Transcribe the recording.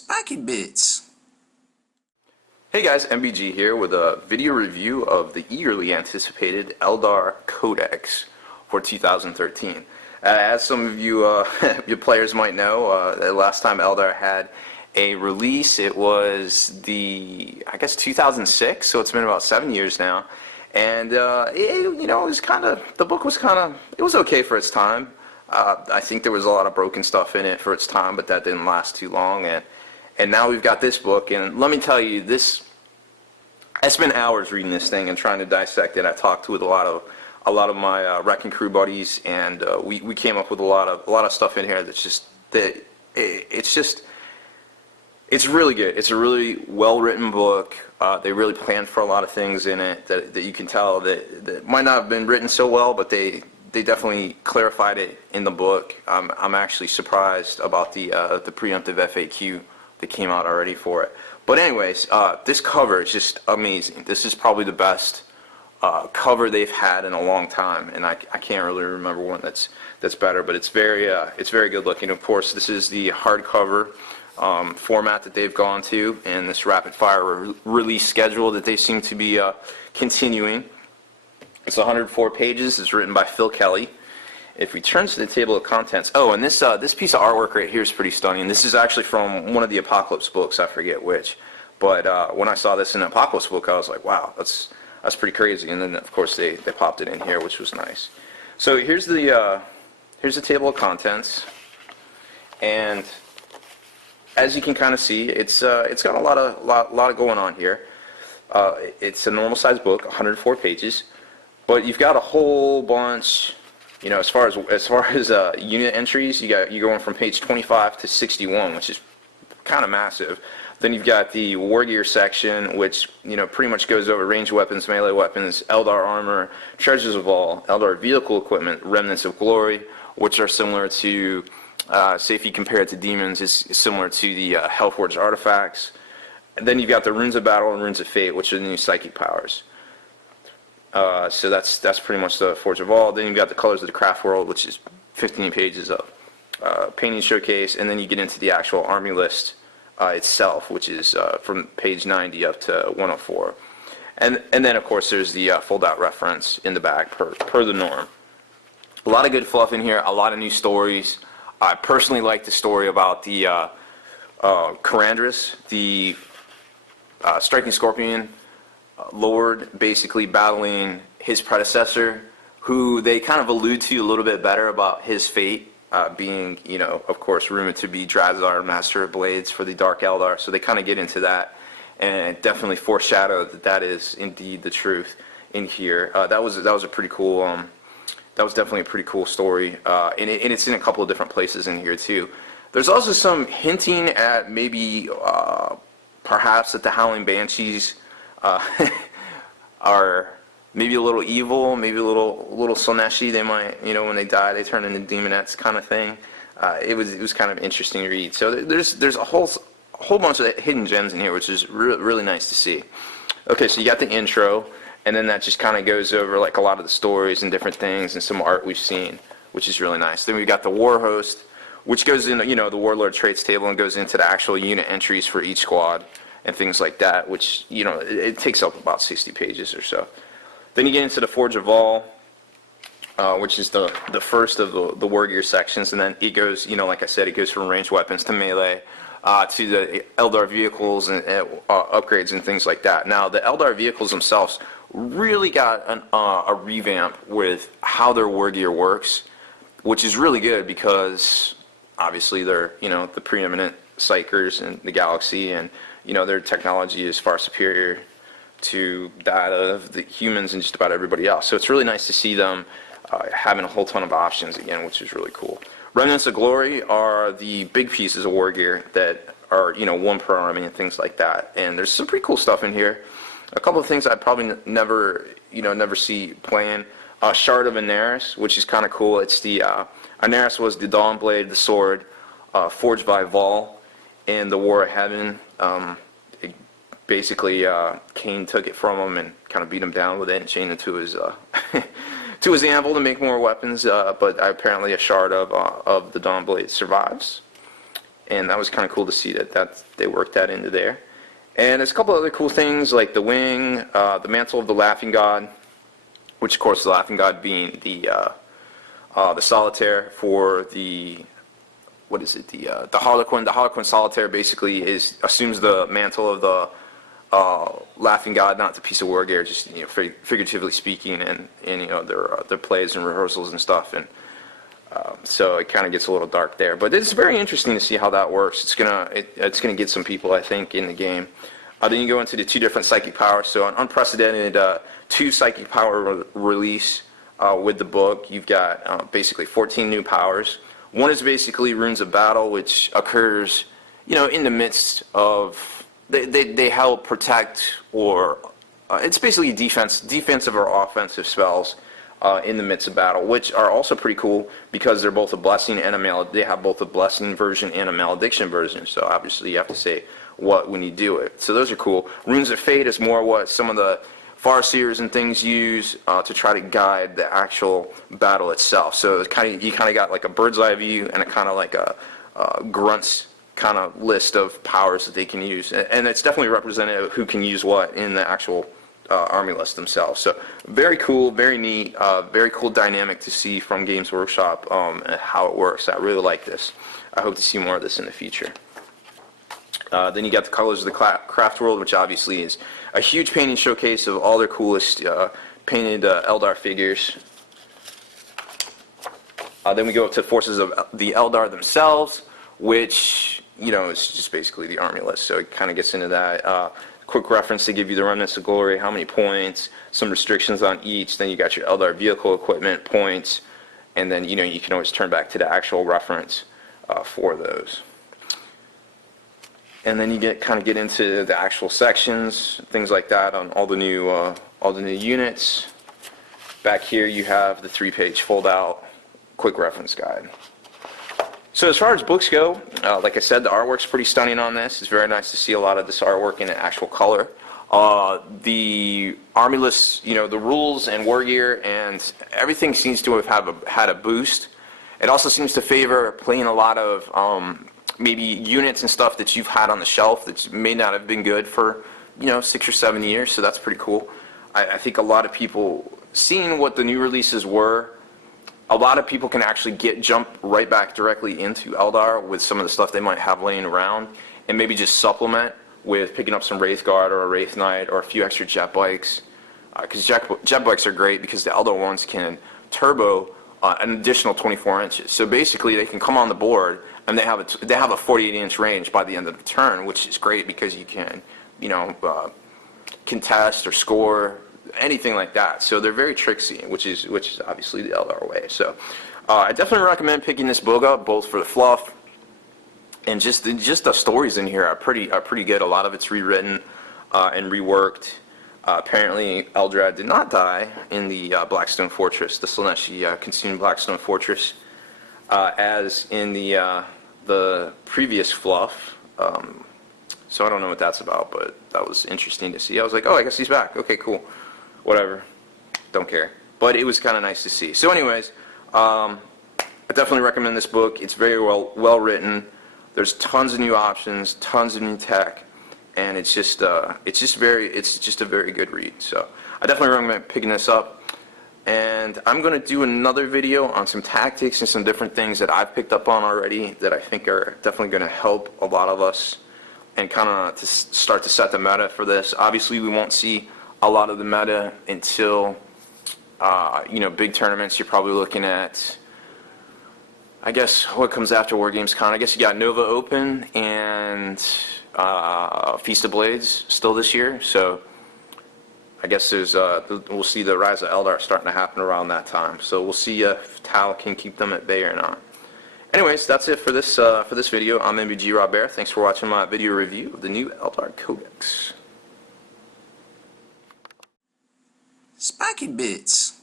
Spiky Bits. Hey guys, MBG here with a video review of the eagerly anticipated Eldar Codex for 2013. As some of you your players might know, the last time Eldar had a release, it was I guess 2006, so it's been about 7 years now. And it was the book was it was okay for its time. I think there was a lot of broken stuff in it for its time, but that didn't last too long. And now we've got this book, and let me tell you, I spent hours reading this thing and trying to dissect it. I talked with a lot of my Wrecking Crew buddies, and we came up with a lot of stuff in here that's it's really good. It's a really well-written book. They really planned for a lot of things in it that you can tell that might not have been written so well, but they definitely clarified it in the book. I'm actually surprised about the preemptive FAQ that came out already for it. But anyways, this cover is just amazing. This is probably the best cover they've had in a long time, and I can't really remember one that's better. But it's very good looking. Of course, this is the hardcover format that they've gone to, and this rapid fire release schedule that they seem to be continuing. It's 104 pages. It's written by Phil Kelly. If we turn to the table of contents, and this piece of artwork right here is pretty stunning. This is actually from one of the Apocalypse books, I forget which. But when I saw this in the Apocalypse book, I was like, wow, that's pretty crazy. And then of course they popped it in here, which was nice. So here's the table of contents, and as you can kind of see, it's got a lot of going on here. It's a normal size book, 104 pages, but you've got a whole bunch. As far as unit entries, you're going from page 25 to 61, which is kind of massive. Then you've got the war gear section, which pretty much goes over ranged weapons, melee weapons, Eldar armor, treasures of all, Eldar vehicle equipment, remnants of glory, which are similar to, say if you compare it to demons, it's similar to the Hellforged artifacts. And then you've got the runes of battle and runes of fate, which are the new psychic powers. So that's pretty much the Forge of All. Then you've got the Colors of the Craft World, which is 15 pages of painting showcase, and then you get into the actual army list itself, which is from page 90 up to 104. And then of course there's the fold-out reference in the back per the norm. A lot of good fluff in here, a lot of new stories. I personally like the story about the Karandras, the Striking Scorpion Lord, basically battling his predecessor, who they kind of allude to a little bit better about his fate, being, of course, rumored to be Drazar, Master of Blades for the Dark Eldar. So they kind of get into that, and definitely foreshadow that is indeed the truth in here. That was a pretty cool. That was definitely a pretty cool story, and it's in a couple of different places in here too. There's also some hinting at maybe, perhaps that the Howling Banshees are maybe a little evil, maybe a little Slaneshi. They might, when they die, they turn into demonettes, kind of thing. It was kind of interesting to read. So there's a whole bunch of hidden gems in here, which is really nice to see. Okay, so you got the intro, and then that just kind of goes over like a lot of the stories and different things and some art we've seen, which is really nice. Then we've got the War Host, which goes in, the Warlord traits table, and goes into the actual unit entries for each squad and things like that, which, it takes up about 60 pages or so. Then you get into the Forge of All, which is the first of the war gear sections, and then it goes, like I said, it goes from ranged weapons to melee, to the Eldar vehicles and upgrades and things like that. Now, the Eldar vehicles themselves really got a revamp with how their war gear works, which is really good because obviously they're, the preeminent psychers in the galaxy, and their technology is far superior to that of the humans and just about everybody else. So it's really nice to see them having a whole ton of options again, which is really cool. Remnants of Glory are the big pieces of war gear that are, one per army and things like that. And there's some pretty cool stuff in here. A couple of things I'd probably never see playing. Shard of Anaris, which is kind of cool. It's the Anaris was the Dawn Blade, the sword, forged by Vol in the War of Heaven. Basically, Cain took it from him and kind of beat him down with it and chained it to his to his anvil to make more weapons. But apparently, a shard of the Dawn Blade survives. and that was kind of cool to see that they worked that into there. And there's a couple other cool things like the wing, the mantle of the Laughing God, which of course the Laughing God being the solitaire for the, what is it, the Harlequin. The Harlequin solitaire basically assumes the mantle of the Laughing God, not the piece of war gear, just figuratively speaking, and their plays and rehearsals and stuff, and so it kind of gets a little dark there. But it's very interesting to see how that works. It's gonna get some people, I think, in the game. Then you go into the 2 different psychic powers. So an unprecedented 2 psychic power release with the book. You've got basically 14 new powers. One is basically Runes of Battle, which occurs, in the midst of. They help protect, or it's basically defensive or offensive spells in the midst of battle, which are also pretty cool because they're both a blessing and they have both a blessing version and a malediction version. So obviously you have to say what when you do it. So those are cool. Runes of Fate is more what some of the Farseers and things use to try to guide the actual battle itself. So it's you kind of got like a bird's eye view and a kind of like a grunts kind of list of powers that they can use, and it's definitely representative of who can use what in the actual army list themselves. So very cool, very neat, very cool dynamic to see from Games Workshop and how it works. I really like this. I hope to see more of this in the future. Then you got the Colors of the Craft World, which obviously is a huge painting showcase of all their coolest painted Eldar figures. Then we go up to Forces of the Eldar themselves, which it's just basically the army list, so it kind of gets into that. Quick reference to give you the Remnants of Glory, how many points, some restrictions on each. Then you got your Eldar vehicle equipment points, and then you can always turn back to the actual reference for those. And then you get into the actual sections, things like that on all the new units. Back here you have the 3-page fold-out quick reference guide. So as far as books go, like I said, the artwork's pretty stunning on this. It's very nice to see a lot of this artwork in actual color. The army lists, the rules and war gear and everything seems to have had a boost. It also seems to favor playing a lot of maybe units and stuff that you've had on the shelf that may not have been good for 6 or 7 years. So that's pretty cool. I think a lot of people seeing what the new releases were. A lot of people can actually jump right back directly into Eldar with some of the stuff they might have laying around, and maybe just supplement with picking up some Wraith Guard or a Wraith Knight or a few extra jet bikes. Because jet bikes are great because the Eldar ones can turbo an additional 24 inches. So basically they can come on the board and they have a 48-inch range by the end of the turn, which is great because you can contest or score, anything like that. So they're very tricksy, which is obviously the Eldar way. So I definitely recommend picking this book up, both for the fluff and just the stories in here are pretty good. A lot of it's rewritten and reworked. Apparently Eldrad did not die in the Blackstone Fortress. The Slaaneshi consumed Blackstone Fortress as in the previous fluff. So I don't know what that's about, but that was interesting to see. I was like, oh, I guess he's back. Okay, cool. Whatever, don't care. But it was kind of nice to see. So anyways, I definitely recommend this book. It's very well written. There's tons of new options, tons of new tech, and it's just a very good read. So I definitely recommend picking this up. And I'm going to do another video on some tactics and some different things that I've picked up on already that I think are definitely going to help a lot of us and kind of to start to set the meta for this. Obviously, we won't see a lot of the meta until big tournaments. You're probably looking at, I guess, what comes after War Games Con. I guess you got Nova Open and Feast of Blades still this year. So I guess we'll see the rise of Eldar starting to happen around that time. So we'll see if Tal can keep them at bay or not. Anyways, that's it for this video. I'm MBG Rob Bear. Thanks for watching my video review of the new Eldar Codex. Spiky Bits.